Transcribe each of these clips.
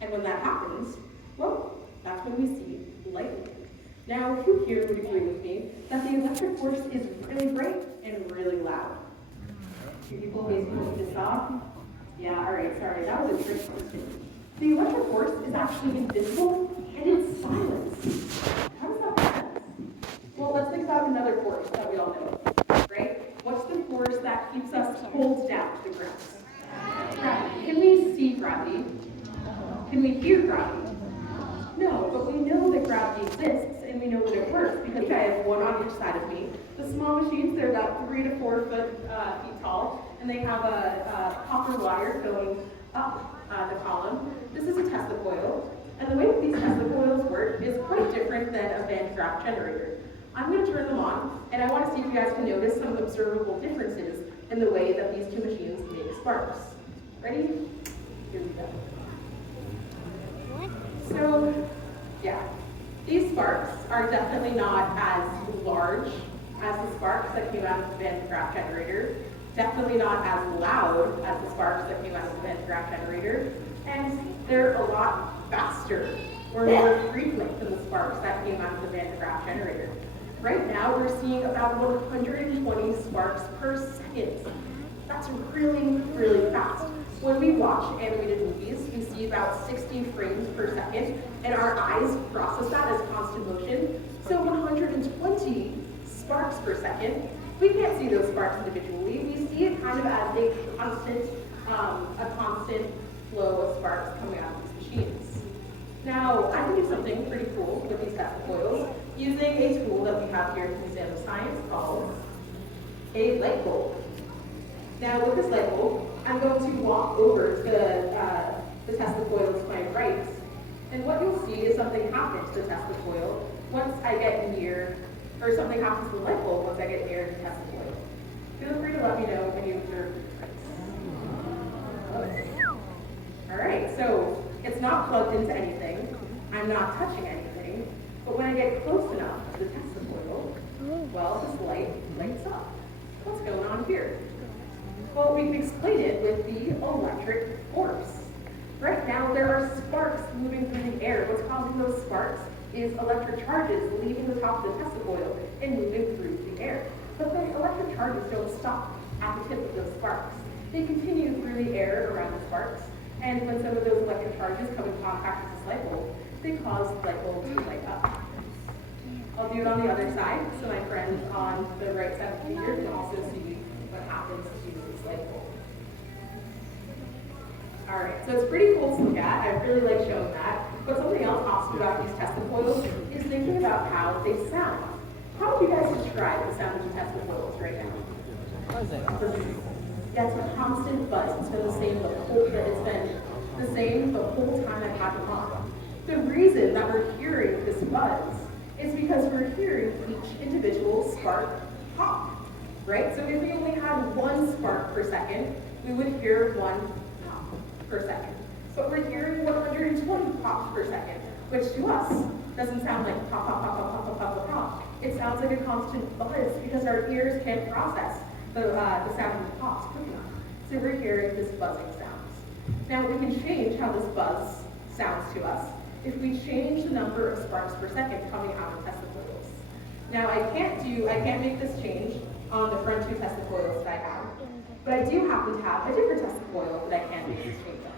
And when that happens, well, that's when we see lightning. Now, who here would agree with me that the electric force is really bright and really loud? Do people basically this off? Yeah, all right, sorry, that was a trick question. The electric force is actually invisible and it's silence. How does that make sense? Well, let's think about another force that we all know, right? What's the force that keeps us pulled down to the ground? Gravity. Can we see gravity? Can we hear gravity? No, but we know that gravity exists and we know that it works because I have one on each side of me. The small machines, they're about 3 to 4 feet tall, and they have a copper wire going up the column. This is a Tesla coil, and the way that these Tesla coils work is quite different than a Van de Graaff generator. I'm going to turn them on, and I want to see if you guys can notice some observable differences in the way that these two machines make sparks. Ready? Here we go. So, yeah, these sparks are definitely not as large as the sparks that came out of the Van de Graaff generator, definitely not as loud as the sparks that came out of the Van de Graaff generator, and they're a lot faster or more frequent than the sparks that came out of the Van de Graaff generator. Right now, we're seeing about 120 sparks per second. That's really, really fast. When we watch animated movies, we see about 60 frames per second, and our eyes process that as constant motion. So 120 sparks per second, we can't see those sparks individually. We see it kind of as a constant flow of sparks coming out of these machines. Now, I can do something pretty cool with these Tesla coils using a tool that we have here at the Museum of Science called a light bulb. Now, with this light bulb, I'm going to walk over to the Tesla coil to my right, and what you'll see is something happens to the Tesla coil once I get near, or something happens to the light bulb once I get near the Tesla coil. Feel free to let me know when you observe this. All right, so it's not plugged into anything, I'm not touching anything, but when I get close enough to the Tesla coil, well, this light lights up. What's going on here? Well, we can explain it with the electric force. Right now, there are sparks moving through the air. What's causing those sparks is electric charges leaving the top of the Tesla coil and moving through the air. But the electric charges don't stop at the tip of those sparks. They continue through the air around the sparks, and when some of those electric charges come in contact with this light bulb, they cause the light bulb to light up. I'll do it on the other side, so my friends on the right side of the figure can also see what happens to this light bulb. All right, so it's pretty cool to look at. I really like showing that. But something else awesome about these Tesla coils is thinking about how they sound. How would you guys describe the sound of the Tesla coils right now? What is it? Yeah, it's a constant buzz. It's been the same the whole time I've had them on. The reason that we're hearing this buzz is because we're hearing each individual spark pop, right? So if we only had one spark per second, we would hear one pop per second. But we're hearing 120 pops per second, which to us doesn't sound like pop, pop, pop, pop, pop, pop, pop, pop. It sounds like a constant buzz because our ears can't process the sound of the pops quick enough. So we're hearing this buzzing sound. Now we can change how this buzz sounds to us if we change the number of sparks per second coming out of Tesla coils. Now I can't make this change on the front two Tesla coils that I have, but I do happen to have a different Tesla coil that I can make this change on.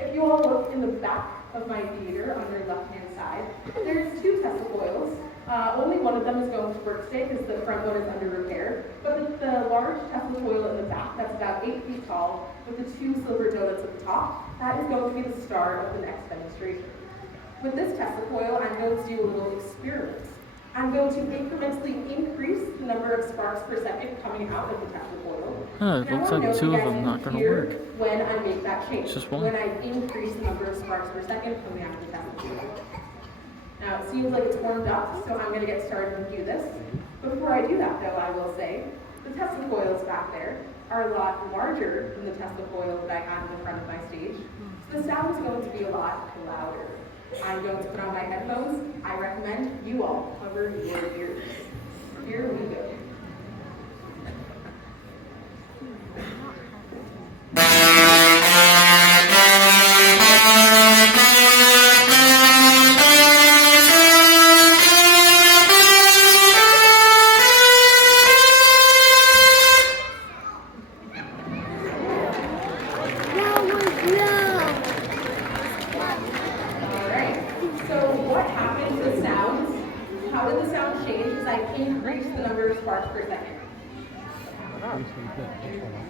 If you all look in the back of my theater on your left-hand side, there's two Tesla coils. Only one of them is going to work today because the front one is under repair. But the large Tesla coil in the back, that's about 8 feet tall, with the two silver donuts at the top, that is going to be the start of the next demonstration. With this Tesla coil, I'm going to do a little experiment. I'm going to incrementally increase the number of sparks per second coming out of the Tesla coil. It looks like two of them not going to work. When I make that change, It's just one. when I increase the number of sparks per second coming out of the Tesla coil. Now it seems like it's warmed up, so I'm going to get started and do this. Before I do that, though, I will say the Tesla coils back there are a lot larger than the Tesla coil that I have in the front of my stage. So the sound is going to be a lot louder. I'm going to put on my headphones. I recommend you all cover your ears. Here we go. change is I increase the number of sparks per second.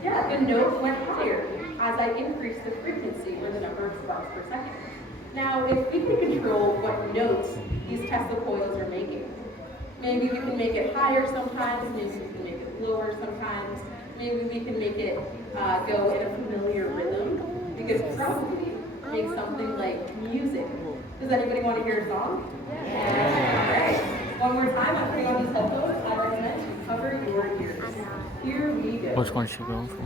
Yeah, the note went higher as I increased the frequency or the number of sparks per second. Now, if we can control what notes these Tesla coils are making, maybe we can make it higher sometimes, maybe we can make it lower sometimes, maybe we can make it go in a familiar rhythm. We could probably make something like music. Does anybody want to hear a song? Yeah. All right. One more time, I'm putting on these headphones. I recommend you cover your ears. Here we go. Which one should you go for?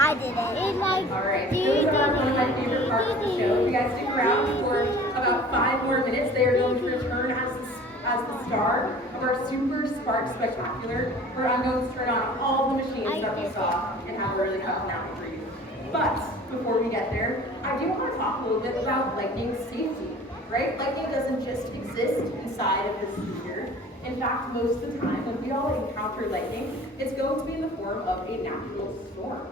I did it. It's like, All right, those are one of my favorite parts of the show. If you guys stick around for about 5 more minutes, they are going to return as the star of our Super Spark Spectacular, where I'm going to turn on all the machines that we saw and have a really fun finale for you. But before we get there, I do want to talk a little bit about lightning safety, right? Lightning doesn't just exist inside of this sphere. In fact, most of the time, when we all encounter lightning, it's going to be in the form of a natural storm.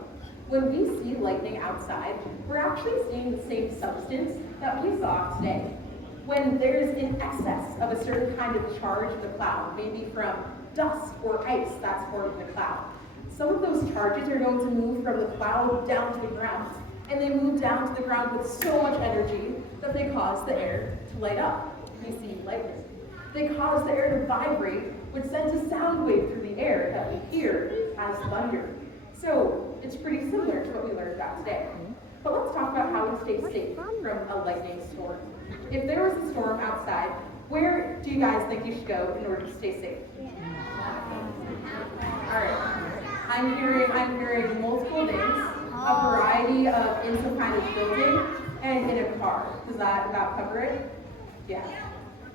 When we see lightning outside, we're actually seeing the same substance that we saw today. When there's an excess of a certain kind of charge in the cloud, maybe from dust or ice that's forming the cloud, some of those charges are going to move from the cloud down to the ground. And they move down to the ground with so much energy that they cause the air to light up. We see lightning. They cause the air to vibrate, which sends a sound wave through the air that we hear as thunder. So it's pretty similar to what we learned about today. But let's talk about how we stay safe from a lightning storm. If there was a storm outside, where do you guys think you should go in order to stay safe? All right. I'm hearing multiple things, a variety of in some kind of building and in a car. Does that about cover it? Yeah.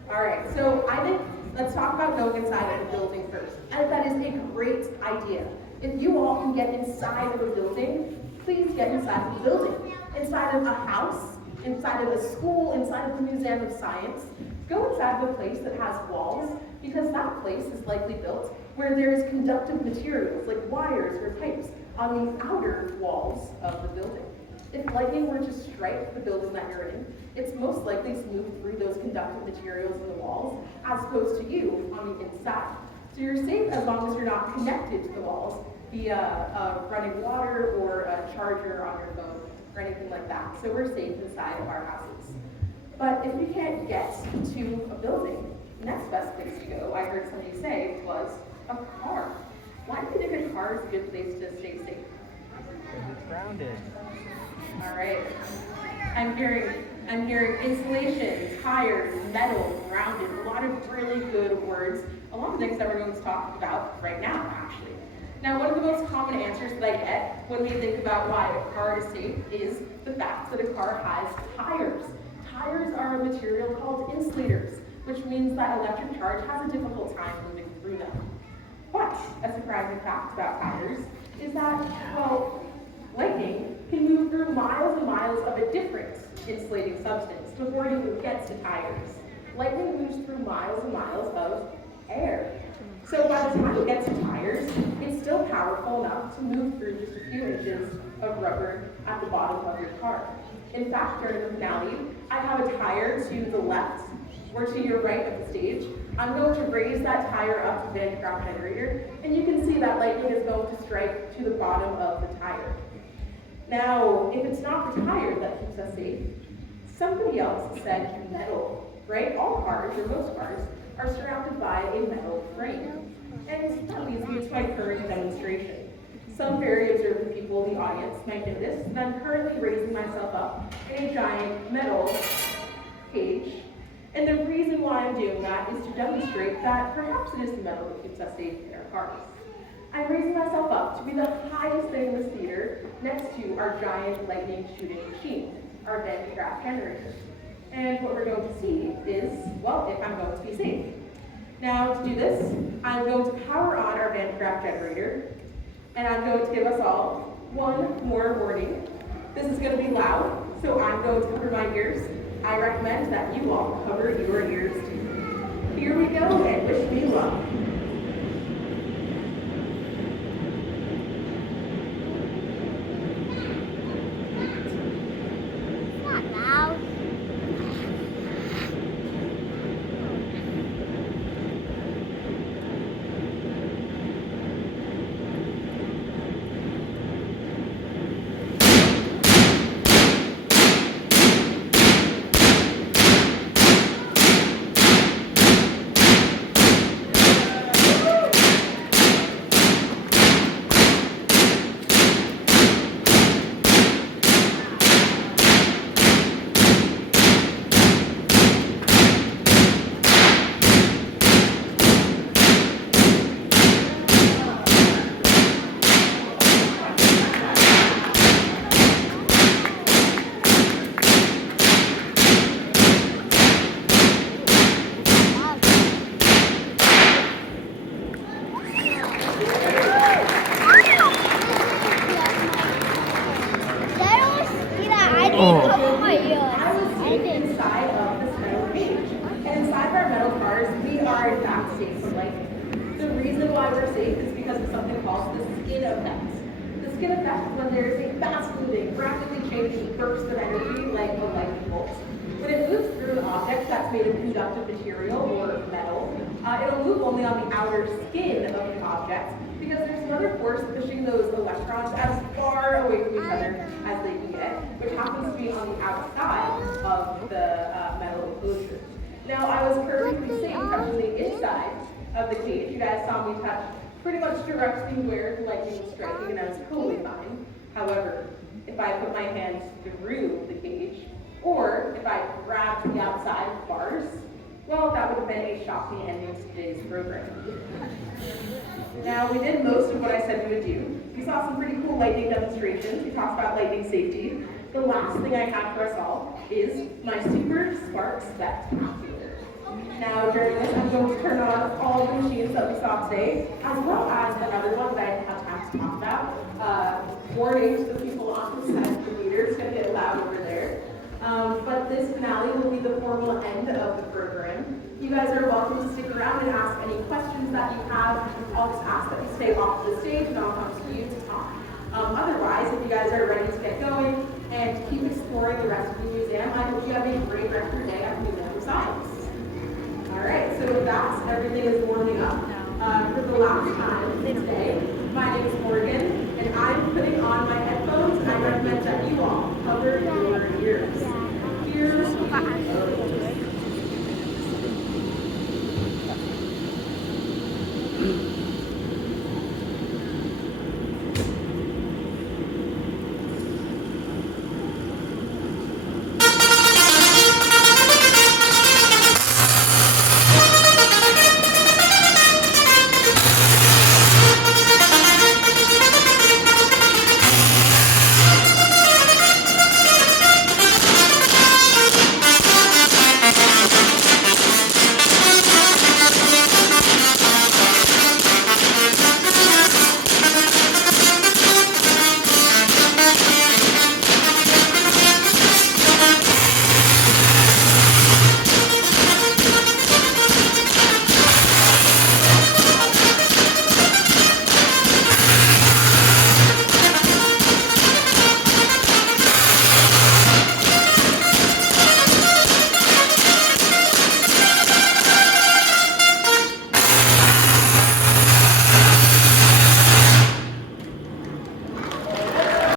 All right. So I think let's talk about going inside of a building first. And that is a great idea. If you all can get inside of a building, please get inside of a building. Inside of a house, inside of a school, inside of the Museum of Science. Go inside of a place that has walls, because that place is likely built where there is conductive materials like wires or pipes on the outer walls of the building. If lightning were to strike the building that you're in, it's most likely to move through those conductive materials in the walls as opposed to you on the inside. So you're safe as long as you're not connected to the walls via running water or a charger on your phone or anything like that. So we're safe inside of our houses. But if you can't get to a building, the next best place to go, I heard somebody say, was a car. Why do you think a car is a good place to stay safe? It's grounded. All right. I'm hearing insulation, tires, metal, grounded, a lot of really good words, a lot of things that we're going to talk about right now, actually. Now, one of the most common answers that I get when we think about why a car is safe is the fact that a car has tires. Tires are a material called insulators, which means that electric charge has a difficult time moving through them. But a surprising fact about tires is that, well, lightning can move through miles and miles of a different insulating substance before it even gets to tires. Lightning moves through miles and miles of air. So by the time it gets to tires, it's still powerful enough to move through just a few inches of rubber at the bottom of your car. In fact, during the finale, I have a tire to the left or to your right of the stage. I'm going to raise that tire up to the anti-gravity generator, and you can see that lightning is going to strike to the bottom of the tire. Now, if it's not the tire that keeps us safe, somebody else said metal, right? All cars, or most cars, are surrounded by a metal frame. And that leads me to my current demonstration. Some very observant people in the audience might notice that I'm currently raising myself up in a giant metal cage. And the reason why why I'm doing that is to demonstrate that perhaps it is the metal that keeps us safe in our cars. I'm raising myself up to be the highest thing in this theater next to our giant lightning shooting machine, our Van de Graaff generator. And what we're going to see is, well, if I'm going to be safe. Now, to do this, I'm going to power on our Van de Graaff generator, and I'm going to give us all one more warning. This is going to be loud, so I'm going to cover my ears. I recommend that you all cover your ears too. Here we go, and wish me luck. Not loud. I was safe inside of this metal cage. And inside of our metal cars, we are in fact safe from lightning. The reason why we're safe is because of something called the skin effect. The skin effect is when there is a fast-moving, rapidly changing burst of energy like a lightning bolt. When it moves through an object that's made of conductive material or metal, it'll move only on the outer skin of the object because there's another force pushing those electrons as far away from each other as they can get, which happens to be on the outside of the metal enclosure. Now, I was perfectly safe touching the inside of the cage. You guys saw me touch pretty much directly where the lightning was striking, and I was totally fine. However, if I put my hands through the cage, or if I grabbed the outside of the bars, well, that would have been a shocking ending to today's program. Now, we did most of what I said we would do. We saw some pretty cool lightning demonstrations. We talked about lightning safety. The last thing I have for us all is my Super Spark Spectacular. Now, during this, I'm going to turn on all the machines that we saw today, as well as another one that I didn't have time to talk about. Warning to the people on the set, the meter's going to get loud over there. But this finale will be the formal end of the program. You guys are welcome to stick around and ask any questions that you have. I'll just ask that you stay off the stage and I'll come to you to talk. Otherwise, if you guys are ready to get going and keep exploring the rest of the museum, I hope you have a great rest of your day at the Museum of Science. All right, so with that, everything is warming up. For the last time today, my name is Morgan, and I'm putting on my headphones, and I recommend that you all cover your